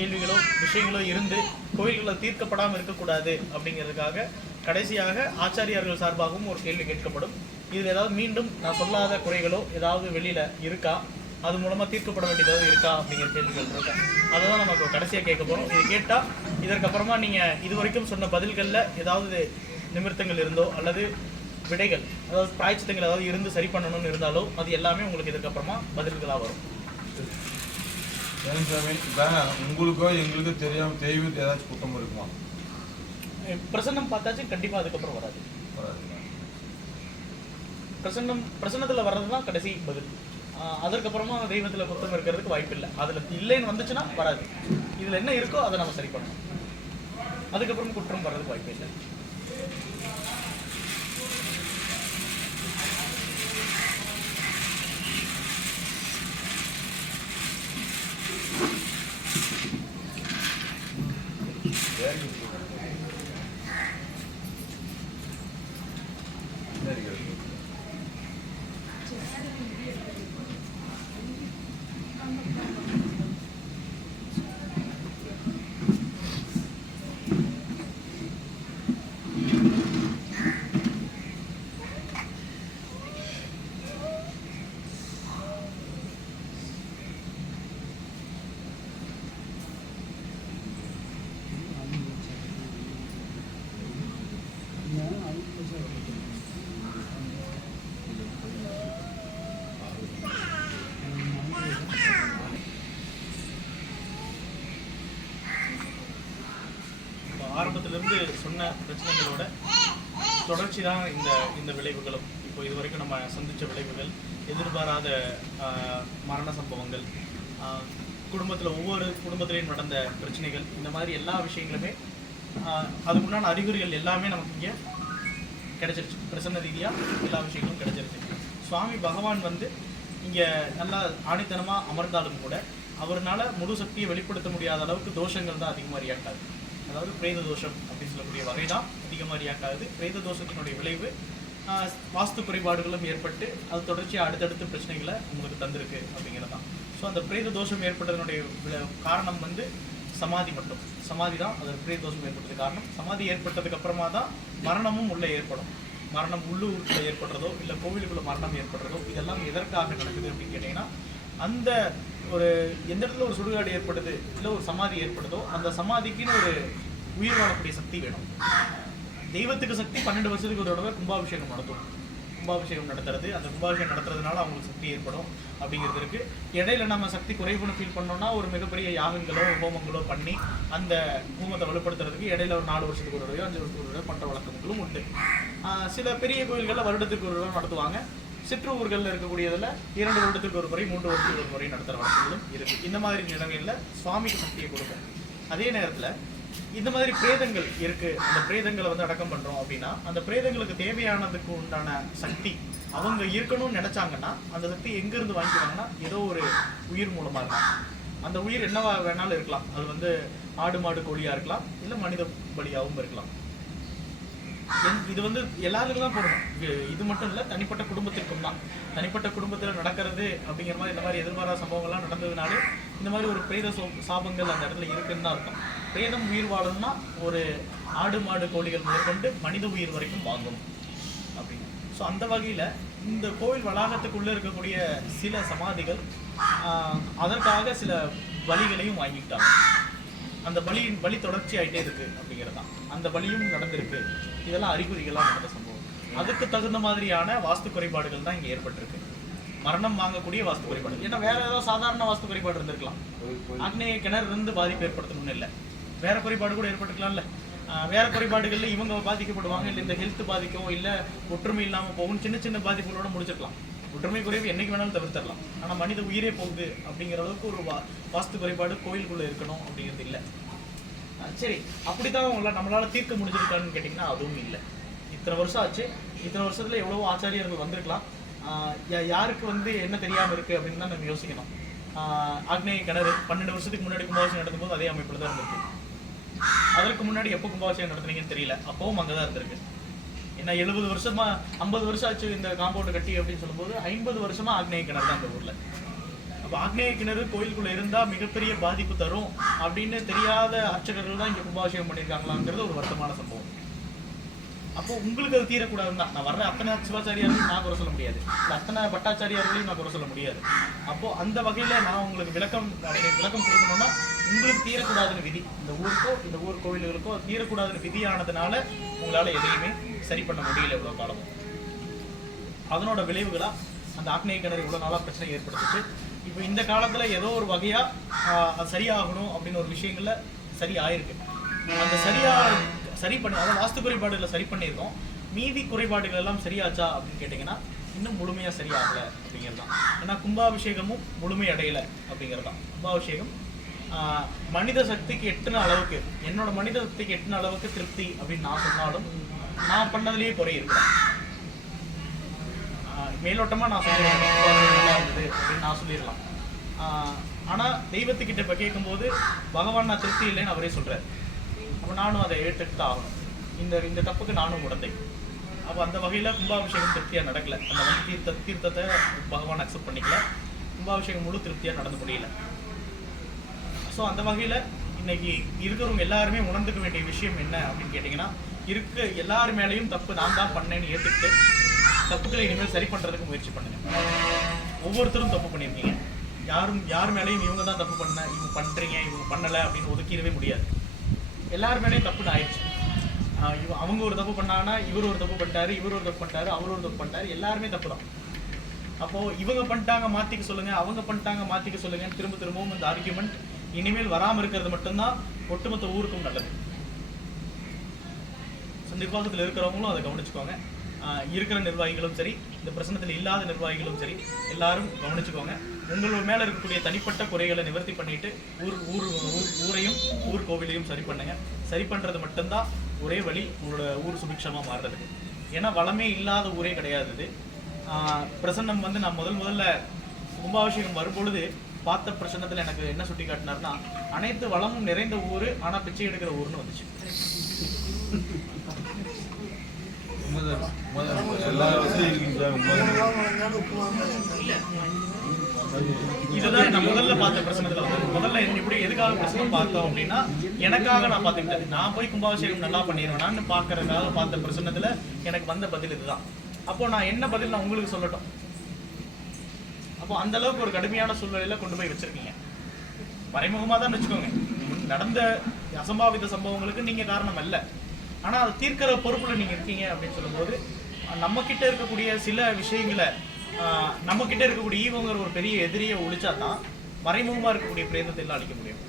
கேள்விகளோ விஷயங்களோ இருந்து கோயில்களில் தீர்க்கப்படாமல் இருக்கக்கூடாது அப்படிங்கிறதுக்காக கடைசியாக ஆச்சாரியார்கள் சார்பாகவும் ஒரு கேள்வி கேட்கப்படும். இதில் ஏதாவது மீண்டும் நான் சொல்லாத குறைகளோ ஏதாவது வெளியில் இருக்கா? அது மூலமாக தீர்க்கப்பட வேண்டியது ஏதாவது இருக்கா அப்படிங்கிற கேள்விகள் இருக்கா? அதை தான் கடைசியாக கேட்க போகிறோம் இது கேட்டால் இதற்கப்புறமா நீங்கள் இது வரைக்கும் சொன்ன பதில்களில் ஏதாவது நிமித்தங்கள் இருந்தோ அல்லது விடைகள் அதாவது பிராய்ச்சித்தங்கள் ஏதாவது இருந்து சரி பண்ணணும்னு இருந்தாலோ அது எல்லாமே உங்களுக்கு இதுக்கப்புறமா பதில்களாக வரும். ஏன் சாமி? இப்போ உங்களுக்கோ எங்களுக்கோ தெரியாம தெய்வத்து ஏதாச்சும் குற்றம் இருக்குமா? பிரசன்னம் பார்த்தாச்சு கண்டிப்பாக அதுக்கப்புறம் வராது. வராதுங்களா? பிரசன்னம் பிரசன்னத்தில் வர்றது தான் கடைசி பதில். ஆஹ் அதற்கப்புறமா தெய்வத்தில் குத்தம் இருக்கிறதுக்கு வாய்ப்பு இல்லை அதில் இல்லைன்னு வந்துச்சுன்னா வராது. இதில் என்ன இருக்கோ அதை நம்ம சரி பண்ணணும். அதுக்கப்புறம் குற்றம் வர்றதுக்கு வாய்ப்பு இல்லை சரி சரி சரி. இப்போ ஆரம்பத்திலிருந்து சொன்ன தொடர்ச்சி தான் இந்த இந்த விளைவுகளும். இப்போ இது வரைக்கும் நம்ம சந்தித்த விளைவுகள் எதிர்பாராத ஆஹ், மரண சம்பவங்கள் குடும்பத்தில் ஒவ்வொரு குடும்பத்திலையும் நடந்த பிரச்சனைகள் இந்த மாதிரி எல்லா விஷயங்களுமே அதுக்குண்டான அறிகுறிகள் எல்லாமே நமக்கு இங்கே கிடைச்சிருச்சு. பிரசன்ன ரீதியாக எல்லா விஷயங்களும் கிடைச்சிருச்சு. சுவாமி பகவான் வந்து இங்கே நல்லா ஆணித்தனமாக அமர்ந்தாலும் கூட அவர்னால முழு சக்தியை வெளிப்படுத்த முடியாத அளவுக்கு தோஷங்கள் தான் அதிகமாக ரியாக்ட் ஆகுது. அதாவது பிரேத தோஷம் அப்படின்னு சொல்லக்கூடிய வகை தான் அதிகமாக ரியாக்ட் ஆகுது. பிரேத தோஷத்தினுடைய விளைவு வாஸ்து குறைபாடுகளும் ஏற்பட்டு அது தொடர்ச்சியாக அடுத்தடுத்து பிரச்சனைகளை உங்களுக்கு தந்திருக்கு அப்படிங்கிறது தான் ஸோ அந்த பிரேத தோஷம் ஏற்பட்டதனுடைய காரணம் வந்து சமாதி மட்டும். சமாதி தான் அது பிரேத தோஷம் ஏற்பட்டது காரணம். சமாதி ஏற்பட்டதுக்கு அப்புறமா தான் மரணமும் உள்ளே ஏற்படும். மரணம் உள்ளூருக்குள்ள ஏற்படுறதோ இல்லை கோவிலுக்குள்ள மரணம் ஏற்படுறதோ இதெல்லாம் எதற்காக நடக்குது அப்படின்னு கேட்டிங்கன்னா அந்த ஒரு எந்த இடத்துல ஒரு சுடுகாடு ஏற்படுது இல்லை ஒரு சமாதி ஏற்படுதோ அந்த சமாதிக்குன்னு ஒரு உயிர் வாழக்கூடிய சக்தி வேணும். தெய்வத்துக்கு சக்தி பன்னெண்டு வருஷத்துக்கு ஒரு தடவை கும்பாபிஷேகம் நடத்தும். கும்பாபிஷேகம் நடத்துறது அந்த கும்பாபிஷேகம் நடத்துறதுனால அவங்களுக்கு சக்தி ஏற்படும் அப்படிங்கிறது இருக்கு. இடையில நம்ம சக்தி குறைவுன்னு ஃபீல் பண்ணோம்னா ஒரு மிகப்பெரிய யாகங்களோ ஹோமங்களோ பண்ணி அந்த ஹோமத்தை வலுப்படுத்துறதுக்கு இடையில ஒரு நாலு வருஷத்துக்கு ஒரு தடவையோ அஞ்சு வருஷத்துக்கு ஒரு தடவை பண்ற வழக்கங்களும் உண்டு. சில பெரிய கோயில்களில் வருடத்துக்கு ஒரு தடவை நடத்துவாங்க. சிற்றூர்களில் இருக்கக்கூடியதில் இரண்டு வருடத்துக்கு ஒரு முறை மூன்று வருடத்துக்கு ஒரு முறை நடத்துகிற வழக்கங்களும் இருக்கு. இந்த மாதிரி நிலங்களில் சுவாமிக்கு சக்தியை கொடுக்கும். அதே நேரத்தில் இந்த மாதிரி பிரேதங்கள் இருக்கு. அந்த பிரேதங்களை வந்து அடக்கம் பண்றோம் அப்படின்னா அந்த பிரேதங்களுக்கு தேவையானதுக்கு உண்டான சக்தி அவங்க இருக்கணும்னு நினைச்சாங்கன்னா அந்த சக்தி எங்க இருந்து வாங்கிக்கிறாங்கன்னா ஏதோ ஒரு உயிர் மூலமா இருக்கலாம். அந்த உயிர் என்னவா வேணாலும் இருக்கலாம். அது வந்து ஆடு மாடு கோழியா இருக்கலாம். இல்ல மனித பலியாகவும் இருக்கலாம். இது வந்து எல்லாருக்கும் தான் போடணும். இது- இது மட்டும் இல்லை தனிப்பட்ட குடும்பத்திற்கும் தான். தனிப்பட்ட குடும்பத்தில் நடக்கிறது அப்படிங்கிற மாதிரி இந்த மாதிரி எதிர்பாராத சம்பவங்கள்லாம் நடந்ததுனாலே இந்த மாதிரி ஒரு பிரேத சோ- சாபங்கள் அந்த இடத்துல இருக்குன்னு தான் இருக்கும் பிரேதம் உயிர் வாழணும்னா ஒரு ஆடு மாடு கோழிகள் முதற்கொண்டு மனித உயிர் வரைக்கும் வாங்கும் அப்படின்னு. ஸோ அந்த வகையில் இந்த கோவில் வளாகத்துக்குள்ளே இருக்கக்கூடிய சில சமாதிகள் அதற்காக சில பலிகளையும் வாங்கிக்கிட்டாங்க. அந்த பலியின் பலி தொடர்ச்சி ஆகிட்டே இருக்கு அப்படிங்கிறது தான் அந்த பலியும் நடந்திருக்கு. இதெல்லாம் அறிகுறிகளாக நடந்த சம்பவம். அதுக்கு தகுந்த மாதிரியான வாஸ்து குறைபாடுகள் தான் இங்கே ஏற்பட்டிருக்கு. மரணம் வாங்கக்கூடிய வாஸ்து குறைபாடு ஏன்னா வேற ஏதாவது சாதாரண வாஸ்து குறைபாடு இருந்திருக்கலாம். ஆக்னேய கிணறு இருந்து பாதிப்பு ஏற்படுத்தணும்னு இல்லை. வேற குறைபாடு கூட ஏற்பட்டுக்கலாம்ல ஆஹ் வேற குறைபாடுகள்ல இவங்க பாதிக்கப்படுவாங்க இல்லை இந்த ஹெல்த் பாதிக்கும் இல்லை ஒற்றுமை இல்லாமல் போகும் சின்ன சின்ன பாதிப்புகளோட முடிச்சிருக்கலாம். ஒற்றுமை குறைவு என்னைக்கு வேணாலும் தவிர்த்தரலாம் ஆனால் மனித உயிரே போகுது அப்படிங்கிற அளவுக்கு ஒரு வா வாஸ்து குறைபாடு கோயிலுக்குள்ள இருக்கணும் அப்படிங்கிறது இல்லை. சரி. அப்படித்தான் உங்களால் நம்மளால தீர்க்க முடிஞ்சிருக்கான்னு கேட்டிங்கன்னா அதுவும் இல்லை. இத்தனை வருஷம் ஆச்சு. இத்தனை வருஷத்தில் எவ்வளவோ ஆச்சாரியர்கள் வந்திருக்கலாம். யா- யாருக்கு வந்து என்ன தெரியாமல் இருக்குது அப்படின்னு தான் நம்ம யோசிக்கணும். ஆக்னேய கிணறு பன்னெண்டு வருஷத்துக்கு முன்னாடி கும்பாபிஷேகம் நடத்தும்போது அதே அமைப்பில் தான் இருந்திருக்கு. அதற்கு முன்னாடி எப்போ கும்பாபிஷேகம் நடத்துனீங்கன்னு தெரியல. அப்பவும் அங்கே தான் இருந்திருக்கு. ஏன்னா எழுபது வருஷமா ஐம்பது வருஷம் ஆச்சு இந்த காம்பவுண்டு கட்டி அப்படின்னு சொல்லும்போது ஐம்பது வருஷமா ஆக்னேய கிணறு தான் அந்த ஊரில். ஆக்னேய கிணறு கோயிலுக்குள்ள இருந்தா மிகப்பெரிய பாதிப்பு தரும் அப்படின்னு தெரியாத அர்ச்சகர்கள் தான் இங்க கும்பாபிஷேகம் பண்ணியிருக்காங்களாங்கிறது ஒரு வருத்தமான சம்பவம். அப்போ உங்களுக்கு அது தீரக்கூடாதுன்னு தான். நான் வர்ற அத்தனை சிவாச்சாரியார்களையும் நான் குறை சொல்ல முடியாது. இல்ல அத்தனை பட்டாச்சாரியார்களையும் நான் குறை சொல்ல முடியாது. அப்போ அந்த வகையில நான் உங்களுக்கு விளக்கம் விளக்கம் கொடுக்கணும்னா உங்களுக்கு தீரக்கூடாதுன்னு விதி. இந்த ஊருக்கோ இந்த ஊர் கோவில்களுக்கோ தீரக்கூடாதுன்னு விதியானதுனால உங்களால எதையுமே சரி பண்ண முடியல இவ்வளவு காலம் அதனோட விளைவுகளா அந்த ஆக்னேய கிணறு இவ்வளவு நாளா பிரச்சனை ஏற்படுத்துச்சு. இப்போ இந்த காலத்தில் ஏதோ ஒரு வகையாக அது சரியாகணும் அப்படின்னு ஒரு விஷயங்களில் சரி ஆயிருக்கு அந்த சரியா சரி பண்ணி அதாவது வாஸ்து குறைபாடுகளை சரி பண்ணியிருக்கோம். மீதி குறைபாடுகள் எல்லாம் சரியாச்சா அப்படின்னு கேட்டிங்கன்னா இன்னும் முழுமையாக சரியாகலை அப்படிங்கிறது தான். ஏன்னா கும்பாபிஷேகமும் முழுமை அடையல அப்படிங்கிறது தான். கும்பாபிஷேகம் மனித சக்திக்கு எட்டுன அளவுக்கு என்னோட மனித சக்திக்கு எட்டுன அளவுக்கு திருப்தி அப்படின்னு நான் சொன்னாலும் நான் பண்ணதுலேயே குறை இருக்கலாம் மேலோட்டமாக நான் சொல்லிடுவேன் நல்லா இருந்தது அப்படின்னு நான் சொல்லிடலாம். ஆனால் தெய்வத்துக்கிட்ட இப்போ கேட்கும்போது பகவான் நான் திருப்தி இல்லைன்னு அவரே சொல்கிறார் அப்போ நானும் அதை ஏற்றுக்கிட்டு ஆகணும். இந்த இந்த தப்புக்கு நானும் உடந்தை. அப்போ அந்த வகையில் கும்பாபிஷேகம் திருப்தியாக நடக்கலை. அந்த வந்து தீர்த்த தீர்த்தத்தை பகவான் அக்செப்ட் பண்ணிக்கல. கும்பாபிஷேகம் முழு திருப்தியாக நடந்து முடியல. ஸோ அந்த வகையில் இன்னைக்கு இருக்கிறவங்க எல்லாருமே உணர்ந்துக்க வேண்டிய விஷயம் என்ன அப்படின்னு கேட்டிங்கன்னா இருக்க. எல்லார் மேலேயும் தப்பு நான் தான் பண்ணேன்னு ஏற்றுக்கிட்டு தப்புக்களை இனிமேல் சரி பண்ணுறதுக்கு முயற்சி பண்ணுங்க. ஒவ்வொருத்தரும் தப்பு பண்ணியிருக்கீங்க யாரும் யார் மேலேயும் இவங்க தான் தப்பு பண்ண இவங்க பண்ணுறீங்க இவங்க பண்ணலை அப்படின்னு ஒதுக்கிடவே முடியாது. எல்லார் மேலேயும் தப்புன்னு ஆயிடுச்சு. இவ அவங்க ஒரு தப்பு பண்ணாங்கன்னா இவர் ஒரு தப்பு பண்ணிட்டாரு இவர் ஒரு தப்பு பண்ணிட்டாரு அவர் ஒரு தப்பு பண்ணிட்டாரு எல்லாருமே தப்பு தான். அப்போது இவங்க பண்ணிட்டாங்க மாற்றிக்க சொல்லுங்கள் அவங்க பண்ணிட்டாங்க மாற்றிக்க சொல்லுங்கன்னு திரும்ப திரும்பவும் இந்த ஆர்கியூமெண்ட் இனிமேல் வராமல் இருக்கிறது மட்டும்தான் ஒட்டுமொத்த ஊருக்கும் நல்லது. நிர்வாகத்தில் இருக்கிறவங்களும் அதை கவனிச்சுக்கோங்க. இருக்கிற நிர்வாகிகளும் சரி இந்த பிரச்சனத்தில் இல்லாத நிர்வாகிகளும் சரி எல்லாரும் கவனிச்சுக்கோங்க. உங்களோட மேலே இருக்கக்கூடிய தனிப்பட்ட குறைகளை நிவர்த்தி பண்ணிட்டு ஊர் ஊர் ஊர் ஊரையும் ஊர் கோவிலையும் சரி பண்ணுங்க. சரி பண்ணுறது மட்டும்தான் ஒரே வழி உங்களோட ஊர் சுபிக்ஷமாக மாறுறதுக்கு. ஏன்னா வளமே இல்லாத ஊரே கிடையாது இது. பிரசன்னம் வந்து நான் முதல் முதல்ல கும்பாபிஷேகம் வரும்பொழுது பார்த்த பிரசன்னத்தில் எனக்கு என்ன சுட்டி காட்டினார்னா அனைத்து வளமும் நிறைந்த ஊர் ஆனால் பிச்சை எடுக்கிற ஊர்னு வந்துச்சு. பார்த்த பிரச்சனத்துல வந்து முதல்ல இப்படி எதுக்காக பிரசனம் பார்த்தோம் அப்படின்னா எனக்காக நான் பார்த்துக்கிட்டது. நான் போய் கும்பாபிஷேகம் நல்லா பண்ணிடுவேனான்னு பார்க்கறதுக்காக பார்த்த பிரச்சனத்துல எனக்கு வந்த பதில் இதுதான். அப்போ நான் என்ன பதில் நான் உங்களுக்கு சொல்லட்டும். அப்போ அந்த அளவுக்கு ஒரு கடுமையான சூழ்நிலையில கொண்டு போய் வச்சிருக்கீங்க. மறைமுகமா தான் வச்சுக்கோங்க. நடந்த அசம்பாவித சம்பவங்களுக்கு நீங்க காரணம் அல்ல. ஆனா அதை தீர்க்கிற பொறுப்புல நீங்க இருக்கீங்க அப்படின்னு சொல்லும்போது நம்ம கிட்ட இருக்கக்கூடிய சில விஷயங்களை ஆஹ், நம்ம கிட்ட இருக்கக்கூடிய ஈவங்கிற ஒரு பெரிய எதிரியை ஒழிச்சா தான் மறைமுகமா இருக்கக்கூடிய பிரேதத்தை எல்லாம் அழிக்க முடியும்.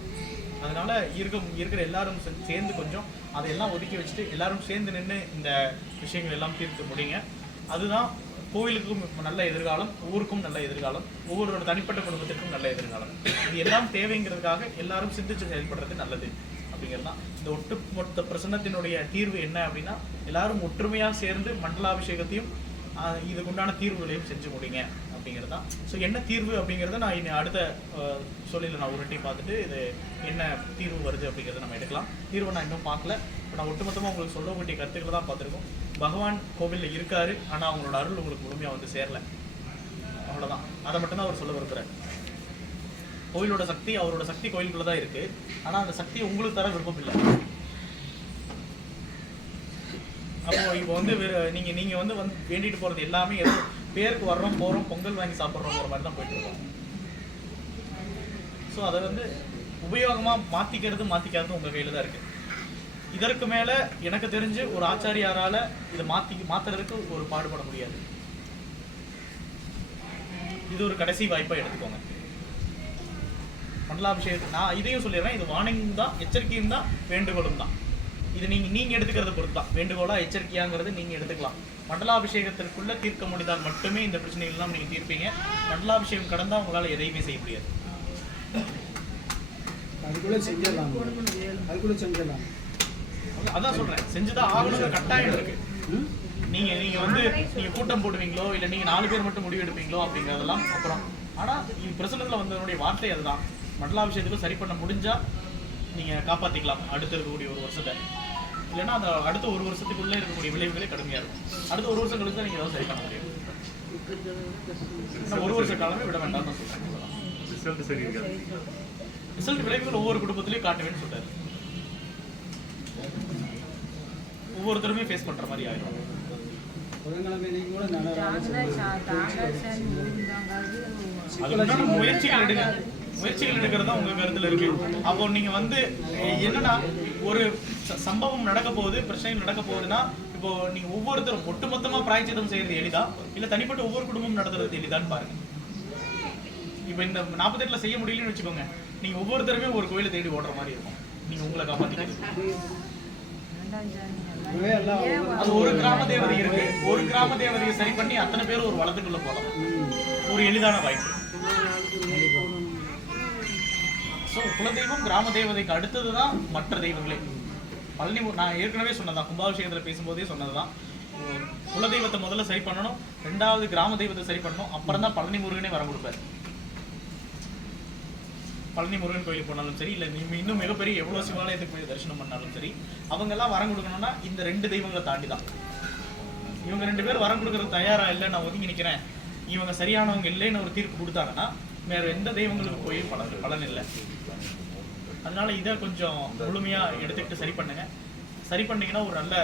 அதனால இருக்க இருக்கிற எல்லாரும் சே- சேர்ந்து கொஞ்சம் அதையெல்லாம் ஒதுக்கி வச்சுட்டு எல்லாரும் சேர்ந்து நின்று இந்த விஷயங்கள் எல்லாம் தீர்த்து முடியுங்க அதுதான் கோவிலுக்கும் நல்ல எதிர்காலம் ஊருக்கும் நல்ல எதிர்காலம் ஒவ்வொருவரோட தனிப்பட்ட குடும்பத்திற்கும் நல்ல எதிர்காலம். இது எல்லாம் தேவைங்கிறதுக்காக எல்லாரும் சிந்திச்சு செயல்படுறது நல்லது. அப்படிங்கிறதான் இந்த ஒட்டுமொத்த பிரசன்னத்தினுடைய தீர்வு என்ன அப்படின்னா எல்லாரும் ஒற்றுமையாக சேர்ந்து மண்டலாபிஷேகத்தையும் இதுக்குண்டான தீர்வுகளையும் செஞ்சு முடிங்க. அப்படிங்கிறது. தான் ஸோ என்ன தீர்வு அப்படிங்கிறத நான் இனி அடுத்த சொல்லியில் சொல்லில நான் ஒரு பார்த்துட்டு இது என்ன தீர்வு வருது அப்படிங்கிறத நம்ம எடுக்கலாம். தீர்வு நான் இன்னும் பார்க்கல. இப்போ நான் ஒட்டுமொத்தமாக உங்களுக்கு சொல்ல வேண்டிய கருத்துக்களை தான் பார்த்துருக்கோம். பகவான் கோவிலில் இருக்காரு ஆனால் அவங்களோட அருள் உங்களுக்கு முழுமையாக வந்து சேரல. அவ்வளவுதான். அதை மட்டும்தான் அவர் சொல்ல விரும்புகிறார் கோயிலோட சக்தி அவரோட சக்தி கோயிலுக்குள்ள தான் இருக்கு. ஆனா அந்த சக்தியை உங்களுக்கு தர விருப்பம் இல்லை. அப்போ இப்போ வந்து நீங்க நீங்க வந்து வந்து வேண்டிட்டு போறது எல்லாமே ஏதோ பேருக்கு வர்றோம் போகிறோம் பொங்கல் வாங்கி சாப்பிட்றோங்கிற மாதிரி தான் போயிட்டு இருக்கோம். ஸோ அதை வந்து உபயோகமாக மாற்றிக்கிறது மாற்றிக்காதது உங்கள் கையில் தான் இருக்குது இதற்கு மேலே எனக்கு தெரிஞ்சு ஒரு ஆச்சாரியாரால் இதை மாற்றி மாத்துறதுக்கு ஒரு பாடுபட முடியாது. இது ஒரு கடைசி வாய்ப்பாக எடுத்துக்கோங்க. மண்டலாபிஷேகத்துக்கு நான் இதையும் சொல்லிடுறேன். இது வார்னிங் தான் எச்சரிக்கையும் தான் வேண்டுகோளும் தான். இது நீங்க நீங்க எடுத்துக்கிறத பொறுத்து தான் வேண்டுகோளா எச்சரிக்கையாங்கிறது நீங்க எடுத்துக்கலாம். மண்டலாபிஷேகத்திற்குள்ள தீர்க்க முடிந்தால் மட்டுமே இந்த பிரச்சனைகள் எல்லாம் நீங்க தீர்ப்பீங்க. மண்டலாபிஷேகம் கடந்தா உங்களால எதையுமே செய்ய முடியாது. அதுக்குள்ள செஞ்சிடலாம். அதுக்குள்ள செஞ்சிடலாம். அதான் சொல்றேன். செஞ்சுதான் ஆகணுங்கிற கட்டாயம் இருக்கு. ம்? நீங்க நீங்க வந்து நீங்க கூட்டம் போடுவீங்களோ இல்ல நீங்க நாலு பேர் மட்டும் முடிவு எடுப்பீங்களோ அப்படிங்கறதெல்லாம் அப்புறம். ஆனா இது பிரசனத்துல வந்தவனுடைய வார்த்தை அதுதான். மண்டலாபிஷேகத்துக்கு சரி பண்ண முடிஞ்சா நீங்க காப்பாத்திக்கலாம் அடுத்து இருக்கக்கூடிய ஒரு வருஷத்தை. இல்லைன்னா அந்த அடுத்த ஒரு வருஷத்துக்குள்ள இருக்கக்கூடிய விளைவுகளே கடுமையா இருக்கும். அடுத்த ஒரு வருஷம் கழிச்சு தான் நீங்க ஏதாவது சரி பண்ண முடியும். ஒரு வருஷ காலமே விட சொல்றேன் ரிசல்ட் சரி இருக்காது ரிசல்ட் விளைவுகள் ஒவ்வொரு குடும்பத்திலையும் காட்டுவேன்னு சொல்றாரு. ஒவ்வொருத்தருமே ஃபேஸ் பண்ற மாதிரி ஆயிடும். முயற்சிகள் எடுங்க. முயற்சிகள் எடுக்கிறது உங்க கருத்துல இருக்கு. அப்போ நீங்க வந்து என்னன்னா ஒரு சம்பவம் நடக்க போகுது பிரச்சனை நடக்க போகுதுன்னா இப்போ நீங்க ஒவ்வொருத்தரும் ஒட்டுமொத்தமா பிராய்ச்சிதம் செய்யறது எளிதா? இல்ல தனிப்பட்ட ஒவ்வொரு குடும்பம் நடத்துறது எளிதான்னு பாருங்க. இப்போ இந்த நாற்பத்தெட்டுல செய்ய முடியலன்னு வச்சுக்கோங்க. நீங்க ஒவ்வொருத்தருமே ஒரு கோயிலை தேடி ஓடுற மாதிரி இருக்கும். நீங்க உங்களை காப்பாத்திக்கிறது. அது ஒரு கிராம தேவதை இருக்கு. ஒரு கிராம தேவதையை சரி பண்ணி அத்தனை பேரும் ஒரு வளத்துக்குள்ள போகலாம். ஒரு எளிதான வாய்ப்பு. ஸோ குலதெய்வம் கிராம தேவதைக்கு அடுத்தது தான் மற்ற தெய்வங்களே. பழனி நான் ஏற்கனவே சொன்னதான் கும்பாபிஷேகத்தில் பேசும்போதே சொன்னதுதான். குலதெய்வத்தை முதல்ல சரி பண்ணணும். ரெண்டாவது கிராம தெய்வத்தை சரி பண்ணணும். அப்புறம் தான் பழனி முருகனே வர கொடுப்பார். பழனி முருகன் கோயிலுக்கு போனாலும் சரி இல்லை நீ இன்னும் மிகப்பெரிய எவ்வளோ சிவாலயத்துக்கு போய் தரிசனம் பண்ணாலும் சரி அவங்கெல்லாம் வரம் கொடுக்கணும்னா இந்த ரெண்டு தெய்வங்களை தாண்டி தான் இவங்க ரெண்டு பேரும் வரம் கொடுக்கறது தயாரா இல்லை நான் ஒதுங்கி நிற்கிறேன் இவங்க சரியானவங்க இல்லைன்னு ஒரு தீர்ப்பு கொடுத்தாங்கன்னா வேற எந்த தெய்வங்களுக்கு போய் பலன் பலன் இல்லை. அதனால இதை கொஞ்சம் முழுமையா எடுத்துக்கிட்டு சரி பண்ணுங்க. சரி பண்ணீங்கன்னா ஒரு நல்ல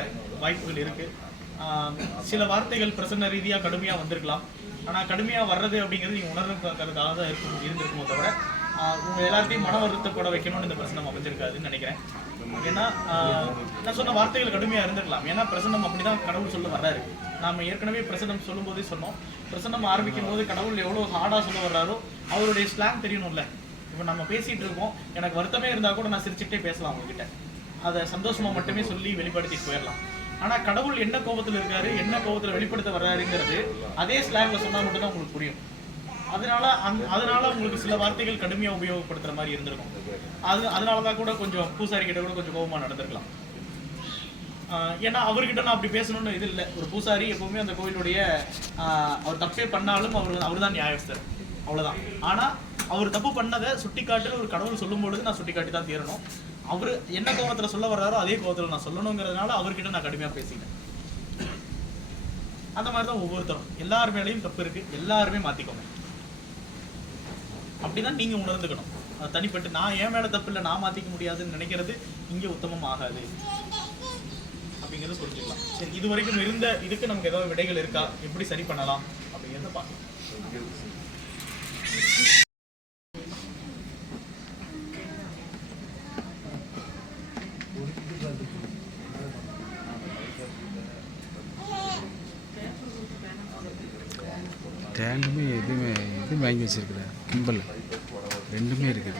வாய்ப்புகள் இருக்கு. சில வார்த்தைகள் பிரசன்ன ரீதியா கடுமையா வந்திருக்கலாம். ஆனா கடுமையா வர்றது அப்படிங்கிறது நீங்க உணர்றதுக்காக தான் இருக்கும் இருந்திருக்குமோ தவிர உங்க எல்லாத்தையும் மன வருத்தப்பட வைக்கணும்னு இந்த பிரசனம் அமைஞ்சிருக்காதுன்னு நினைக்கிறேன். ஏன்னா நான் சொன்ன வார்த்தைகள் கடுமையா இருந்திருக்கலாம். ஏன்னா பிரசன்னம் அப்படிதான் கடவுள் சொல்ல வர்றாரு. நாம ஏற்கனவே பிரசன்னம் சொல்லும் போதே சொன்னோம். பிரசன்னம் ஆரம்பிக்கும் போது கடவுள் எவ்வளவு ஹார்டா சொல்ல வர்றாரோ அவருடைய ஸ்லாங் தெரியணும்ல. இப்போ நம்ம பேசிட்டு இருக்கோம். எனக்கு வருத்தமே இருந்தா கூட நான் சிரிச்சுட்டே பேசலாம் உங்ககிட்ட. அதை சந்தோஷமா மட்டுமே சொல்லி வெளிப்படுத்திட்டு போயிடலாம். ஆனா கடவுள் என்ன கோபத்துல இருக்காரு என்ன கோபத்துல வெளிப்படுத்த வர்றாருங்கிறது அதே ஸ்லாங்ல சொன்னா மட்டும்தான் உங்களுக்கு புரியும். அதனால அந் அதனால உங்களுக்கு சில வார்த்தைகள் கடுமையா உபயோகப்படுத்துற மாதிரி இருந்திருக்கும். அது அதனால தான் கூட கொஞ்சம் பூசாரி கிட்ட கூட கொஞ்சம் கோபமா நடந்திருக்கலாம். ஏன்னா அவர்கிட்ட நான் அப்படி பேசணும்னு இது இல்லை. ஒரு பூசாரி எப்பவுமே அந்த கோயிலுடைய அவர் தப்பே பண்ணாலும் அவர் அவர் தான் நியாயஸ்தர். அவ்வளவுதான். ஆனால் அவர் தப்பு பண்ணதை சுட்டிக்காட்டுன்னு ஒரு கடவுள் சொல்லும் பொழுது நான் சுட்டிக்காட்டி தான் தீரணும். அவர் என்ன கோபத்தில் சொல்ல வர்றாரோ அதே கோபத்தில் நான் சொல்லணுங்கிறதுனால அவர்கிட்ட நான் கடுமையாக பேசினேன் அந்த மாதிரி தான் ஒவ்வொருத்தரும். எல்லார் மேலேயும் தப்பு இருக்கு. எல்லாருமே மாற்றிக்கோங்க அப்படிதான் நீங்க உணர்ந்துக்கணும். தனிப்பட்டு நான் என் மேலே தப்பு இல்லை நான் மாத்திக்க முடியாதுன்னு நினைக்கிறது இங்கே உத்தமம் ஆகாது. அப்படிங்கிறத புரிஞ்சுக்கலாம். சரி இது வரைக்கும் இருந்த இதுக்கு நமக்கு ஏதாவது விடைகள் இருக்கா? எப்படி சரி பண்ணலாம்? அப்படிங்கிறத பார்க்கலாம். ஸ்டாண்டுமே எதுவுமே இது வாங்கி வச்சிருக்கிறேன் கிம்பல். ரெண்டுமே இருக்குது.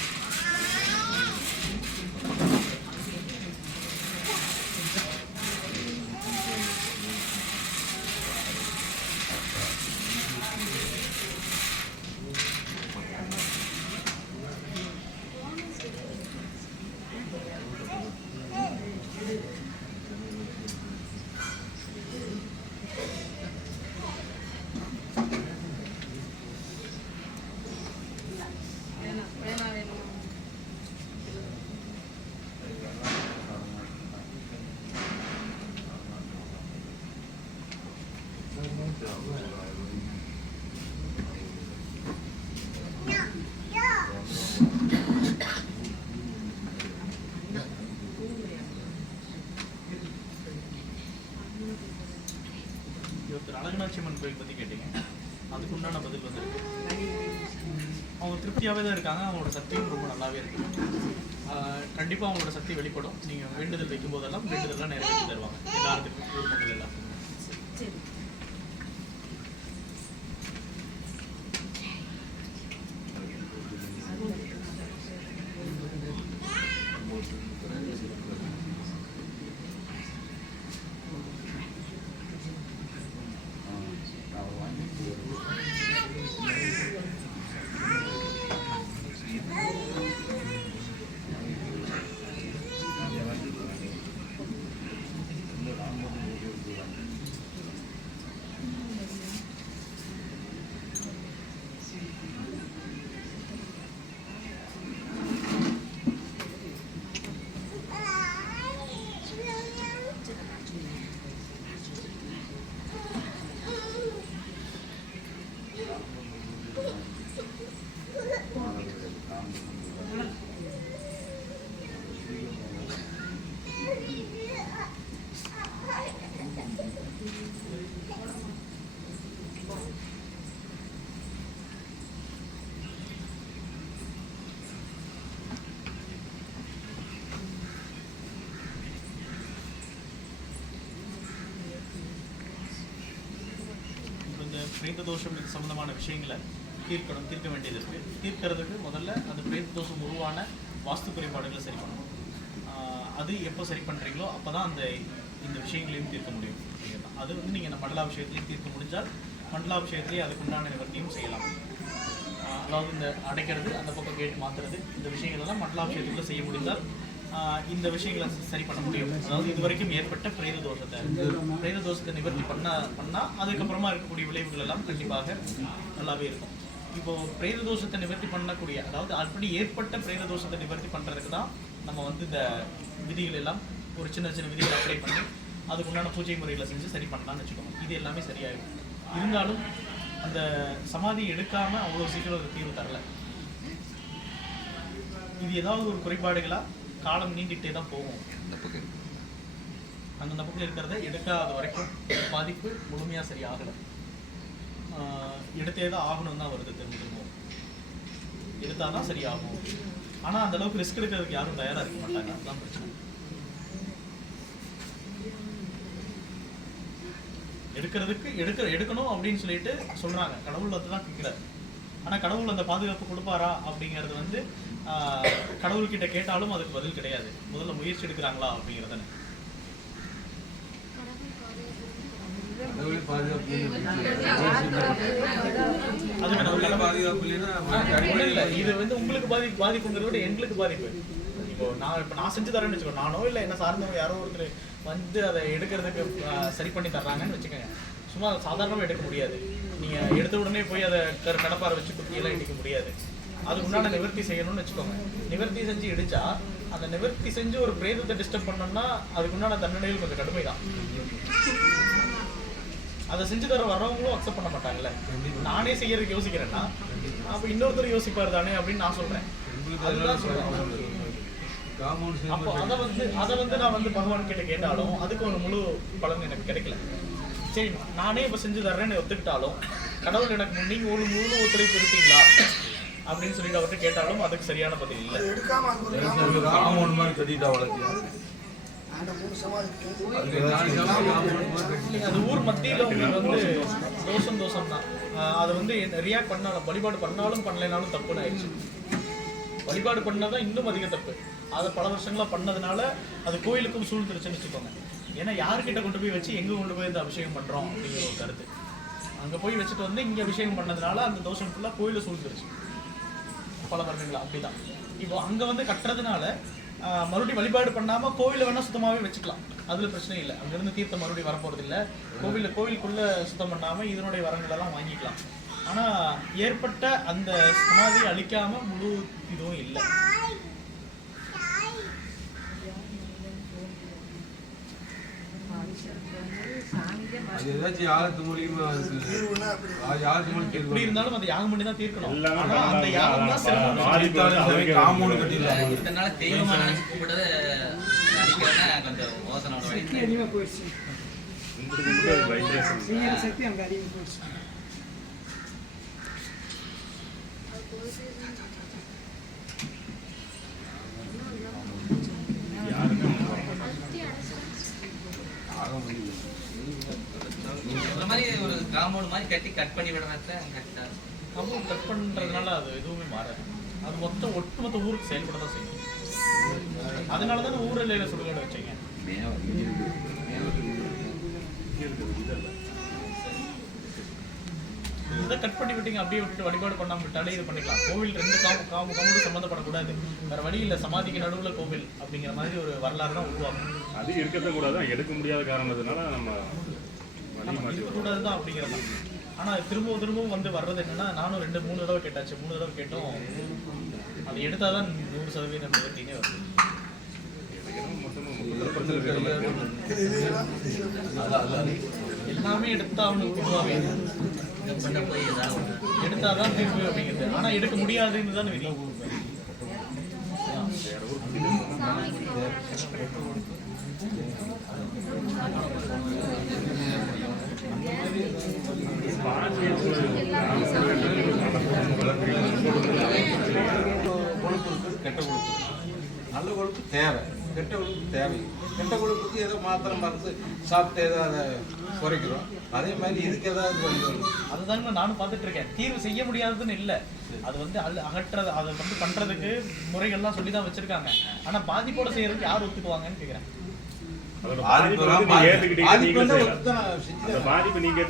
ஒருத்தர் அழகனாட்சி அம்மன் கோயில் பத்தி கேட்டீங்க அதுக்கு உண்டான பதில் வந்து சக்தியாகவே தான் இருக்காங்க. அவங்களோட சக்தியும் ரொம்ப நல்லாவே இருக்கு. கண்டிப்பாக அவங்களோட சக்தி வெளிப்படும். நீங்கள் வேண்டுதல் வைக்கும் போதெல்லாம் வேண்டுதல்லாம் நிறைவேற்றி தருவாங்க. எல்லாத்துக்கும் பிரேத தோஷம் சம்பந்தமான விஷயங்களை தீர்க்கணும் தீர்க்க வேண்டியது இருக்கு. தீர்க்கிறதுக்கு முதல்ல அந்த பிரேத தோஷம் உருவான வாஸ்து குறைபாடுகளை சரி பண்ணணும். அது எப்போ சரி பண்ணுறீங்களோ அப்போ தான் அந்த இந்த விஷயங்களையும் தீர்க்க முடியும். அது வந்து நீங்கள் இந்த மண்டலாபிஷேகத்திலையும் தீர்க்க முடிஞ்சால் மண்டலாபிஷேகத்திலேயே அதுக்குண்டான நிவர்த்தியும் செய்யலாம். அதாவது இந்த அடைக்கிறது அந்த பக்கம் கேட் மாற்றுறது இந்த விஷயங்கள் எல்லாம் மண்டலாபிஷேகத்துக்குள்ள செய்ய முடிந்தால் இந்த விஷயங்களை சரி பண்ண முடியும். அதாவது இது வரைக்கும் ஏற்பட்ட பிரேத தோஷத்தை. பிரேத தோஷத்தை நிவர்த்தி பண்ணா பண்ணா அதுக்கப்புறமா இருக்கக்கூடிய விளைவுகள் எல்லாம் கண்டிப்பாக நல்லாவே இருக்கும். இப்போ பிரேத தோஷத்தை நிவர்த்தி பண்ணக்கூடிய அதாவது ஆல்ரெடி ஏற்பட்ட பிரேத தோஷத்தை நிவர்த்தி பண்றதுக்கு தான் நம்ம வந்து இந்த விதிகள் எல்லாம் ஒரு சின்ன சின்ன விதிகளை அப்ளை பண்ணி அதுக்கு உண்டான பூஜை முறைகளை செஞ்சு சரி பண்ணலாம்னு வச்சுக்கோங்க. இது எல்லாமே சரியாயிடும். இருந்தாலும் அந்த சமாதி எடுக்காம அவ்வளோ சீக்கிரம் ஒரு தீர்வு தரல. இது ஏதாவது ஒரு குறைபாடுகளா காலம் நீண்டிக்கிட்டே தான் போகும். அந்த பக்கம் இருக்கிறத எடுக்காத வரைக்கும் பாதிப்பு முழுமையாக சரியாகலை. எடுத்தே தான் ஆகணும் தான் வருது திரும்ப திரும்ப எடுத்தால் தான் சரியாகும். ஆனால் அந்த அளவுக்கு ரிஸ்க் எடுக்கிறதுக்கு யாரும் தயாராக இருக்க மாட்டாங்க. அதுதான் பிரச்சனை. எடுக்கிறதுக்கு எடுக்க எடுக்கணும் அப்படின்னு சொல்லிட்டு சொல்றாங்க. கடவுள் வந்து தான் கேட்குறாரு ஆனால் கடவுள் அந்த பாதுகாப்பு கொடுப்பாரா அப்படிங்கிறது வந்து கடவுள்கிட்ட கேட்டாலும் அதுக்கு பதில் கிடையாது. முதல்ல முயற்சி எடுக்கிறாங்களா அப்படிங்கிறத இது வந்து உங்களுக்கு பாதி பாதிப்புங்கிறத விட எங்களுக்கு பாதிப்பு. இப்போ நான் இப்போ நான் செஞ்சு தரேன்னு வச்சுக்கோ நானோ இல்லை என்ன சார்ந்தவங்க யாரோ ஒருத்தர் வந்து அதை எடுக்கிறதுக்கு சரி பண்ணி தர்றாங்கன்னு வச்சுக்கோங்க. சும்மா சாதாரணமாக எடுக்க முடியாது. நீங்கள் எடுத்த உடனே போய் அதை கடப்பாரை வச்சு குத்தியெல்லாம் எடுக்க முடியாது. அதுக்கு உண்டான நிவர்த்தி செய்யணும்னு வச்சுக்கோங்க. நிவர்த்தி செஞ்சு இடிச்சா அந்த நிவர்த்தி செஞ்சு ஒரு பிரேதத்தை டிஸ்டர்ப் பண்ணோம்னா அதுக்கு உண்டான தண்டனைகள் கொஞ்சம் கடுமை தான் அதை செஞ்சு தர வரவங்களும் அக்செப்ட் பண்ண மாட்டாங்கல்ல. நானே செய்யறதுக்கு யோசிக்கிறேன்னா அப்ப இன்னொருத்தர் யோசிப்பார் தானே அப்படின்னு நான் சொல்றேன். அதுதான் சொல்றேன். அப்போ அதை வந்து அதை வந்து நான் வந்து பகவான் கிட்ட கேட்டாலும் அதுக்கு ஒரு முழு பலன் எனக்கு கிடைக்கல. சரி நானே இப்போ செஞ்சு தர்றேன்னு ஒத்துக்கிட்டாலும் கடவுள் எனக்கு நீங்க ஒரு முழு ஒத்துழைப்பு இருப்பீங்களா அப்படின்னு சொல்லிட்டு அவர்கிட்ட கேட்டாலும் அதுக்கு சரியான பதில் இல்லை. காம்பவுண்ட் மாதிரி கட்டிட்டா ஏதாச்சும் அது ஊர் மத்தியில உங்களுக்கு வந்து தோஷம் தோஷம் தான் அதை வந்து ரியாக்ட் பண்ணாலும் வழிபாடு பண்ணாலும் பண்ணலைனாலும் தப்புன்னு ஆயிடுச்சு. வழிபாடு பண்ணாதான் இன்னும் அதிக தப்பு. அதை பல வருஷங்களா பண்ணதுனால அது கோயிலுக்கும் சூழ்ந்துருச்சுன்னு வச்சுக்கோங்க. ஏன்னா யார்கிட்ட கொண்டு போய் வச்சு எங்க கொண்டு போய் இந்த அபிஷேகம் பண்றோம் அப்படிங்கிற ஒரு கருத்து. அங்க போய் வச்சுட்டு வந்து இங்க அபிஷேகம் பண்ணதுனால அந்த தோஷம் ஃபுல்லா கோயில சூழ்ந்துருச்சு. பல வருடங்களா அப்படிதான். இப்போ அங்க வந்து கட்டுறதுனால மறுபடியும் வழிபாடு பண்ணாம கோவில வேணா சுத்தமாவே வச்சுக்கலாம். அதுல பிரச்சனை இல்லை. அங்கேருந்து தீர்த்தம் மறுபடியும் வரப்போறது இல்லை. கோவிலில் கோவிலுக்குள்ள சுத்தம் பண்ணாம இதனுடைய வரங்கள் எல்லாம் வாங்கிக்கலாம். ஆனா ஏற்பட்ட அந்த சமாதியை அழிக்காம முழு இதுவும் இல்லை. ஏதாச்சும் யாருக்கு மூலியமா எப்படி தீர்வு இருந்தாலும் அதை யாகம் பண்ணி தான் தீர்க்கணும். ஆனா அந்த யாகம் தான் கட்டிடலாம். இதனால தெய்வமா நினைச்சு கூப்பிட்டது கொஞ்சம் போயிடுச்சு. சக்தி? அங்கே அதிகமாக போயிடுச்சு இந்த மாதிரி ஒரு காம்பவுண்ட் மாதிரி கட்டி கட் பண்ணி விடுறத கரெக்டா கம்பம் கட் பண்றதுனால அது எதுவுமே மாறாது. அது மொத்தம் ஒட்டுமொத்த ஊருக்கு செயல்பட தான் செய்யும். அதனால தானே ஊர் எல்லையில சுடுகாடு வச்சீங்க. இதை கட் பண்ணி விட்டீங்க அப்படியே விட்டுட்டு வழிபாடு பண்ணாம விட்டாலே இது பண்ணிக்கலாம். கோவில் ரெண்டு காம காம கம்மோடு சம்மந்தப்படக்கூடாது. வேற வழி இல்லை. சமாதிக்கு நடுவுல கோவில் அப்படிங்கிற மாதிரி ஒரு வரலாறு தான் உருவாக்கும் அது இருக்கத்தான் கூடாது. எடுக்க முடியாத காரணத்தினால நம்ம நம்ம இருக்கக்கூடாது தான் அப்படிங்கிறது தான் ஆனா திரும்பவும் திரும்பவும் வந்து வர்றது என்னன்னா நானும் ரெண்டு மூணு தடவை கேட்டாச்சு. மூணு தடவை கேட்டோம். அது எடுத்தாதான் நூறு சதவீதம் நிவர்த்தினே வருது. எல்லாமே எடுத்தா அவனுக்கு பொதுவாகவே. எடுத்தாதான் தீர்வு அப்படிங்கிறது. ஆனா எடுக்க முடியாதுன்னு தான் கெட்ட கொழுப்பு நல்ல கொழுப்பு தேவை. கெட்டவங்களுக்கு தேவை கெட்டவங்களுக்கு ஏதோ மாத்திரை மருந்து சாப்பிட்டு ஏதோ அதை குறைக்கிறோம். அதே மாதிரி இதுக்கு ஏதாவது வழி அதுதாங்க நானும் பார்த்துட்டு இருக்கேன். தீர்வு செய்ய முடியாததுன்னு இல்லை. அது வந்து அல் அகற்றது அதை வந்து பண்றதுக்கு முறைகள்லாம் சொல்லி தான் வச்சிருக்காங்க. ஆனால் பாதிப்போடு செய்யறதுக்கு யார் ஒத்துக்குவாங்கன்னு கேட்குறேன் பாதிப்பு நீங்க.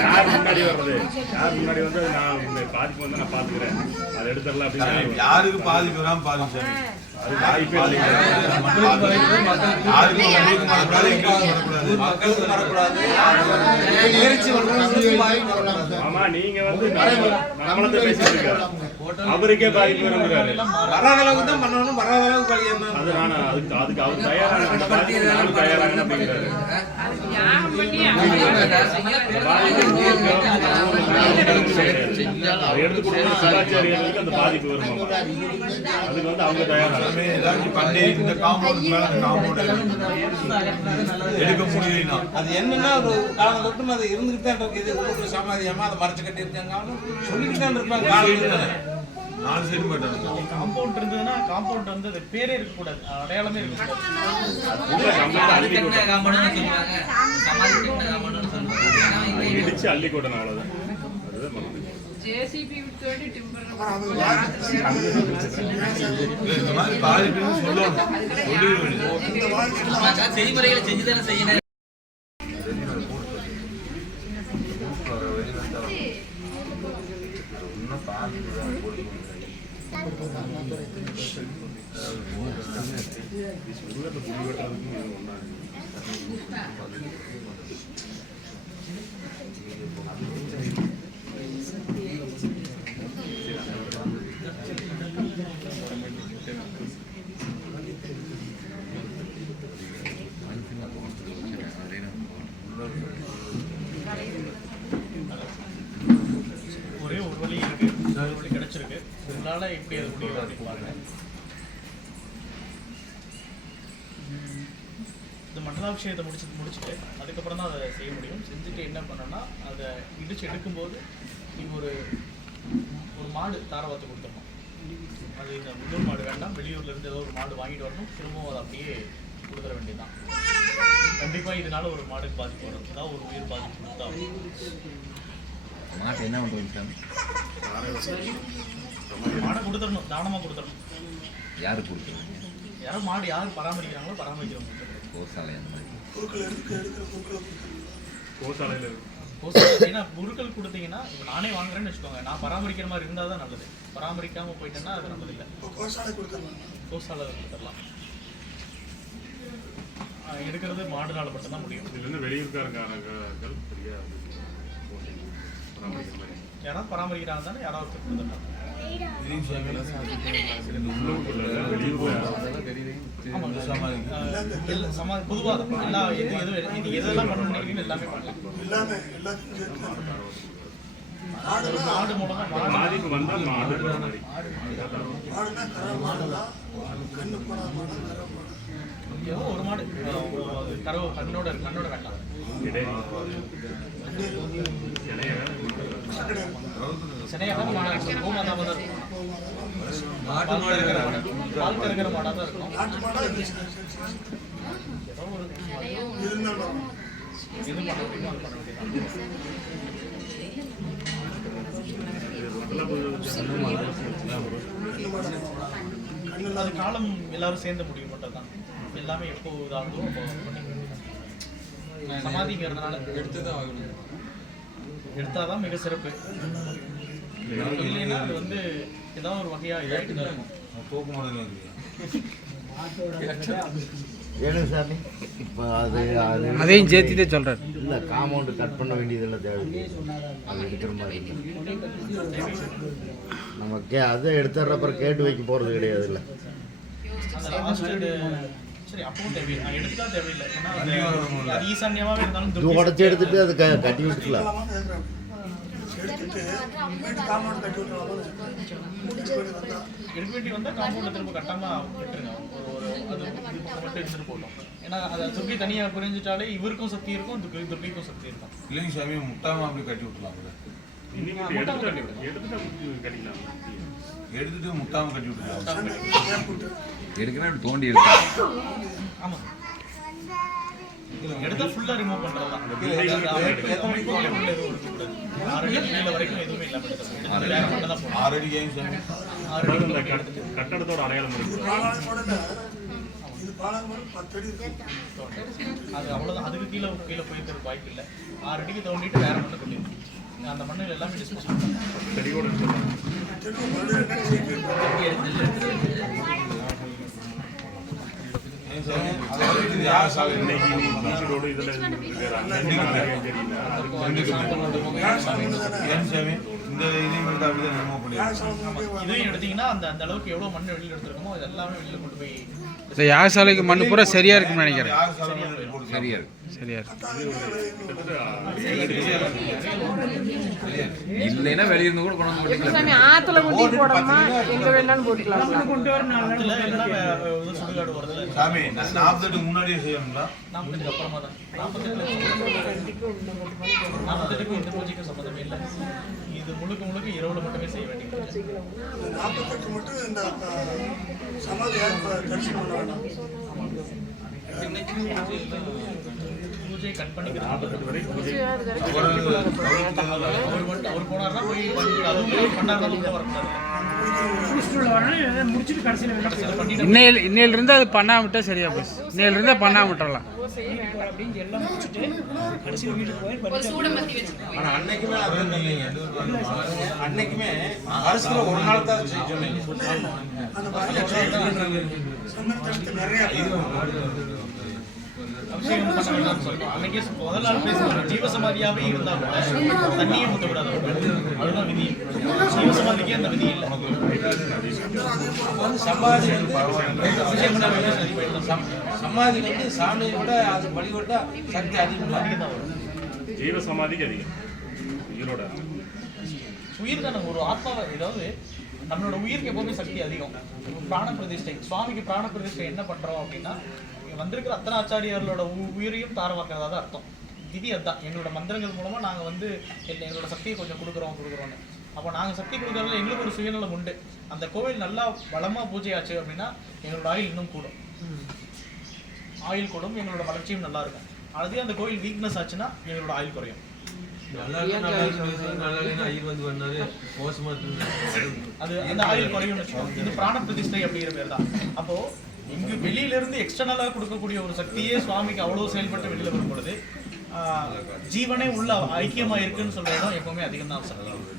யார் முன்னாடி வர்றது? யார் முன்னாடி வந்து நான் பாதிப்பு வந்து நான் பாத்துக்கிறேன். அதை எடுத்துடலாம் அப்படின்னு யாருக்கு பாதிப்பு வராம வரக்கூடாது. ஆமா நீங்க வந்து நம்மளத பேசிட்டு இருக்க அவருக்கே பாதிப்பு வருங்கிறாரு. வராத அளவுக்கு தான் பண்ணணும் வராத அளவுக்கு என்ன அது நான் அதுக்கு அதுக்கு அவர் தயாரான தயாரான அப்படிங்கிறாரு. அந்த பாதிப்பு உங்களுக்கு அதை எடுத்து கொடுக்குற சிவாச்சாரியர்களுக்கு அந்த பாதிப்பு வருமா? அதுக்கு வந்து அவங்க எல்லாமே ஏதாச்சும் பண்ணி இந்த காம்பவுண்ட் மேல அந்த காம்பவுண்ட் எடுக்க முடியலனா அது என்னன்னா ஒரு காலம் தொட்டு அது இருந்துகிட்டு தான் இருக்கு. இது உள்ளுக்குள்ள சமாதியமா அதை மறைச்சு கட்டி இருக்காங்க சொல்லிக்கிட்டு தான் இருப்பாங்க நாலு சைடு போயிட்டாங்க காம்பவுண்ட் இருந்ததுன்னா காம்பவுண்ட் வந்து அது பேரே இருக்கக்கூடாது. அடையாளமே இருக்கக்கூடாது. சமாதி கட்டின காம்பவுண்டுன்னு சொல்லுவாங்க. சமாதி கட்டின காம்பவுண்டுன்னு சொல்லுவாங்க ஆனா இங்க இடிச்சு அள்ளி கொட்டணும் அவ்வளவுதான் அதுதான் பண்ணணும் ஜேசிபி விட்டு டிம்பர் இந்த மாதிரி பாதிப்புன்னு சொல்லணும் சொல்லி ஆமா, சார், செய்முறைகளை செஞ்சு தானே செய்யணும் ஒரே ஒரு வழி இருக்கு ஒரு வழி கிடைச்சிருக்கு உங்களால எப்படி அது முடியும் அப்படின்னு பாருங்க உம், மண்டலாபிஷேகத்தை முடிச்சு முடிச்சுட்டு அதுக்கப்புறம் தான் அதை செய்ய முடியும். செஞ்சுட்டு என்ன பண்ணணும்னா அதை இடிச்சு எடுக்கும்போது நீங்கள் ஒரு ஒரு மாடு தாரவாத்து கொடுத்துடணும். அது இந்த உள்ளூர் மாடு வேண்டாம். வெளியூர்ல இருந்து ஏதோ ஒரு மாடு வாங்கிட்டு வரணும். திரும்பவும் அதை அப்படியே கொடுத்துட வேண்டியதுதான். கண்டிப்பா இதனால ஒரு மாடுக்கு பாதிப்பு வரும். ஏதாவது ஒரு உயிர் பாதிப்பு கொடுத்தாகும் மாட்டு என்ன சாமி மாடை கொடுத்துடணும். தானமா கொடுத்துடணும். யாரு கொடுக்குறீங்க யாரும் மாடு யார் பராமரிக்கிறாங்களோ பராமரிக்கிறவங்க. கோசாலை அந்த மாதிரி? இருக்கு. கோசம் ஏன்னா பொருட்கள் கொடுத்தீங்கன்னா இப்போ நானே வாங்குறேன்னு வச்சுக்கோங்க. நான் பராமரிக்கிற மாதிரி இருந்தால் தான் நல்லது. பராமரிக்காம போயிட்டேன்னா அது நல்லது இல்லை. கோசாலை கொடுத்துடலாம். ஆஹ் எடுக்கிறது மாடுனால மட்டும்தான் முடியும். இதுல இருந்து வெளியூர்காரங்க பெரிய பராமரிக்கிற மாதிரி. யாராவது பராமரிக்கிறாங்க தானே யாராவது ஒருத்தர் பொதுவாக எல்லா எது எது இது எதெல்லாம் பண்ண நினைக்கிறீங்க எல்லாமே பண்ணலாம் மாடு மூலமா பாதிப்பு வந்தா மாடு ஒரு மாடு ஆஹ் கண்ணோட கண்ணோட வேண்டாம் சினையாக இருக்கும். தான் இருக்கும். பால் கறக்கிற மாடாக தான் இருக்கும். ஏதோ ஒரு இது பண்ண முடியுமோ அது காலம் எல்லாரும் சேர்ந்து முடிவு மட்டும் தான். எல்லாமே எப்போ இதாகுதோ. சமாதிங்கிறதுனால எடுத்துதான் ஆகணும். எடுத்தாதான் மிக சிறப்பு. இல்லைன்னா அது வந்து ஏதாவது ஒரு வகையா இதாயிட்டு தான் இருக்கும். தூக்கு மாடல் ஏனுங்க சாமி? இப்போ அது அது அதையும் சேர்த்து தான் சொல்கிறார் இல்லை காம்பவுண்டு கட் பண்ண வேண்டியதெல்லாம் தேவை அது எடுக்கிற மாதிரி இல்லை. நம்ம கே அதை எடுத்துடுற அப்புறம் கேட்டு வைக்க போகிறது கிடையாது இல்லை. நான் எடுத்துட்டா அது- அது ஈசான்யமாவே இருந்தாலும் இது துர்க்கை உடச்சி எடுத்துட்டு கட்டி காம்பவுண்ட் திரும்ப கட்டாம விட்டுருங்க. இருந்துட்டு போட்டோம் ஏன்னா அது துர்க்கை தனியா புரிஞ்சுட்டாலே இவருக்கும் சக்தி இருக்கும் துர்க்கைக்கும் சக்தி இருக்கும். இல்லைங்க சாமி முட்டாம அப்படி கட்டி விட்டுலாம் கூட இன்னைக்கு எடுத்துட்டு எடுத்துட்டு எடுத்துட்டு முட்டாம கட்டி விட்டுருக்காங்க எடுக்கணும் தோண்டி எடுத்தாங்க ஆமா. எடுத்தா ஃபுல்லா ரிமூவ் பண்றதுதான். மணிக்கு உள்ள எதுவும் இருக்கக்கூடாது. ஆறு அடி கீழே வரைக்கும் எதுவுமே இல்லாம எடுக்கணும். எடுத்துட்டு வேற மட்டும் தான் போடணும். ஆறு அடி ஏன் சாமி ஆறு அடி இந்த தோண்டி கட்ட- கட்டடத்தோட அடையாளம் இருக்கு. அது அவ்வளவுதான். அதுக்கு கீழே கீழே போயிருக்கிறதுக்கு வாய்ப்பு இல்லை. ஆறு அடிக்கு தோண்டிட்டு வேற மண்ணு கொட்டிடும் அந்த மண்ணில் எல்லாமே டிஸ்போஸ் பண்ணுறாங்க செடியோட இந்த இதையும் எடுத்து அப்படியே ரிமூவ் பண்ணிடுறாங்க இதையும் எடுத்தீங்கன்னா அந்த அந்த அளவுக்கு எவ்வளவு மண் வெளியில எடுத்திருக்கோமோ அது எல்லாமே வெளியில கொண்டு போய் இந்த யாகசாலைக்கு மண்ணு பூரா சரியா இருக்கும்னு நினைக்கிறேன். சரியா இருக்கு. சரியா இல்லைன்னா வெளியிருந்து கூட கொண்டு வந்து ஆத்துல கொண்டு போடணுமா எங்க வேணாலும் போட்டுக்கலாம். கொண்டு வர சாமி முன்னாடியே செய்யணுங்களா? நாற்பத்தெட்டுக்கு அப்புறமா தான். நாற்பத்தெட்டுக்கு நாற்பத்தெட்டுக்கும் இந்த பூஜைக்கும் சம்மந்தமே இல்லை. இது முழுக்க முழுக்க இரவுல மட்டுமே செய்ய வேண்டியது. நாற்பத்தெட்டு மட்டும் இந்த அஹ், சமாதியை இப்ப தரிசனம் பண்ண வேண்டாம். பூஜையை கட் பண்ணிக்கிறது ஒரு அவர் மட்டும் அவர் போனார்னா போய் பண்ணி- அதுவும் பண்ணாருன்னா உள்ள வரக்கூடாது முடிச்சுட்டு உள்ள வரணும் இதை முடிச்சுட்டு கடைசியில் வெளில சில பண்ணிட்டு இன்னையில் இன்னையிலிருந்து அது பண்ணாம விட்டா சரியா போச்சு. இன்னையிலிருந்தே பண்ணாம விட்டுறலாம். அன்னைக்குமே ஒரு நாள் தான் செய்யணும் அந்த மாதிரி சந்தன தடுத்து நிறைய அபிஷேகம் பண்ண வேண்டாம்னு சொல்றோம் அன்னைக்கே சொ- முதல் நாள் பேசுவாங்க ஜீவசமாதியாவே இருந்தா கூட தண்ணியே ஊற்றக்கூடாது அதுதான் விதி ஜீவசமாதிக்கே அந்த விதி இல்லை சமாதி அபிஷேகம் பண்ண வேண்டிய சமாதி வந்து சாமியை விட அது வழிபட்டா சக்தி அதிகம். அதிகம் தான் வரும் ஜீவ சமாதிக்கு அதிகம் உயிரோட. உயிர் தானே ஒரு ஆத்மாவை ஏதாவது நம்மளோட உயிருக்கு எப்பவுமே சக்தி அதிகம். பிராண பிரதிஷ்டை சுவாமிக்கு பிராண பிரதிஷ்டை என்ன பண்றோம் அப்படின்னா வந்திருக்கிற அத்தனை ஆச்சாரியார்களோட உயிரையும் தாரவாக்கிறதா தான் அர்த்தம். விதி அதுதான். எங்களோட மந்திரங்கள் மூலமா நாங்க வந்து எங்க- எங்களோட சக்தியை கொஞ்சம் கொடுக்குறோம் கொடுக்குறோம்னு. அப்போ நாங்க சக்தி கொடுக்கறதுல எங்களுக்கு ஒரு சுயநலம் உண்டு. அந்த கோவில் நல்லா வளமா பூஜை ஆச்சு அப்படின்னா எங்களோட ஆயுள் இன்னும் கூடும். ஆயுள் கூடும் எங்களோட வளர்ச்சியும் நல்லா இருக்கும். அதே அந்த கோவில் வீக்னஸ் ஆச்சுன்னா எங்களோட ஆயுள் குறையும். அது அந்த குறையும்னு வச்சுக்கோங்க. இது பிராண பிரதிஷ்டை அப்படிங்கிற பேர் தான் அப்போ இங்கு வெளியில இருந்து எக்ஸ்டர்னலா கொடுக்கக்கூடிய ஒரு சக்தியே சுவாமிக்கு அவ்வளவு செயல்பட்டு வெளியில வரும் பொழுது ஆஹ், ஜீவனே உள்ள ஐக்கியமா இருக்குன்னு சொல்ற இடம் எப்பவுமே அதிகம் தான் சொல்லணும்னா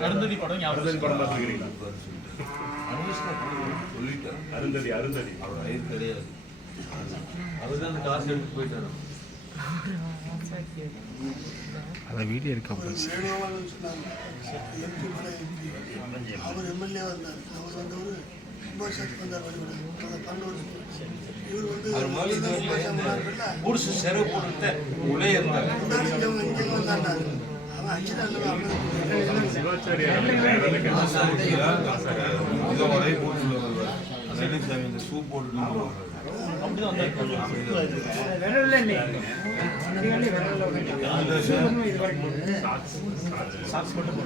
அருந்ததி படம் அருந்ததி படம் அருந்ததி அருந்ததி. அவர் கிடையாது அதை வீடியோ எடுக்க போச்சு எம்பி மலை எம்பி அவர் எம்எல்ஏ வந்தார் அவர் வந்தவர் குடிசு செருவு போட்டுட்டு உள்ளே இருந்தாங்க முன்னாடி இங்கே இங்கே வந்தாண்டாரு. அவன் அஞ்சு நாள் சிவாச்சாரியார் இதை ஒரே போட்டு வருவார் அந்த என்ன சாமி இந்த சூப் போட்டு சாக்ஸ் மட்டும்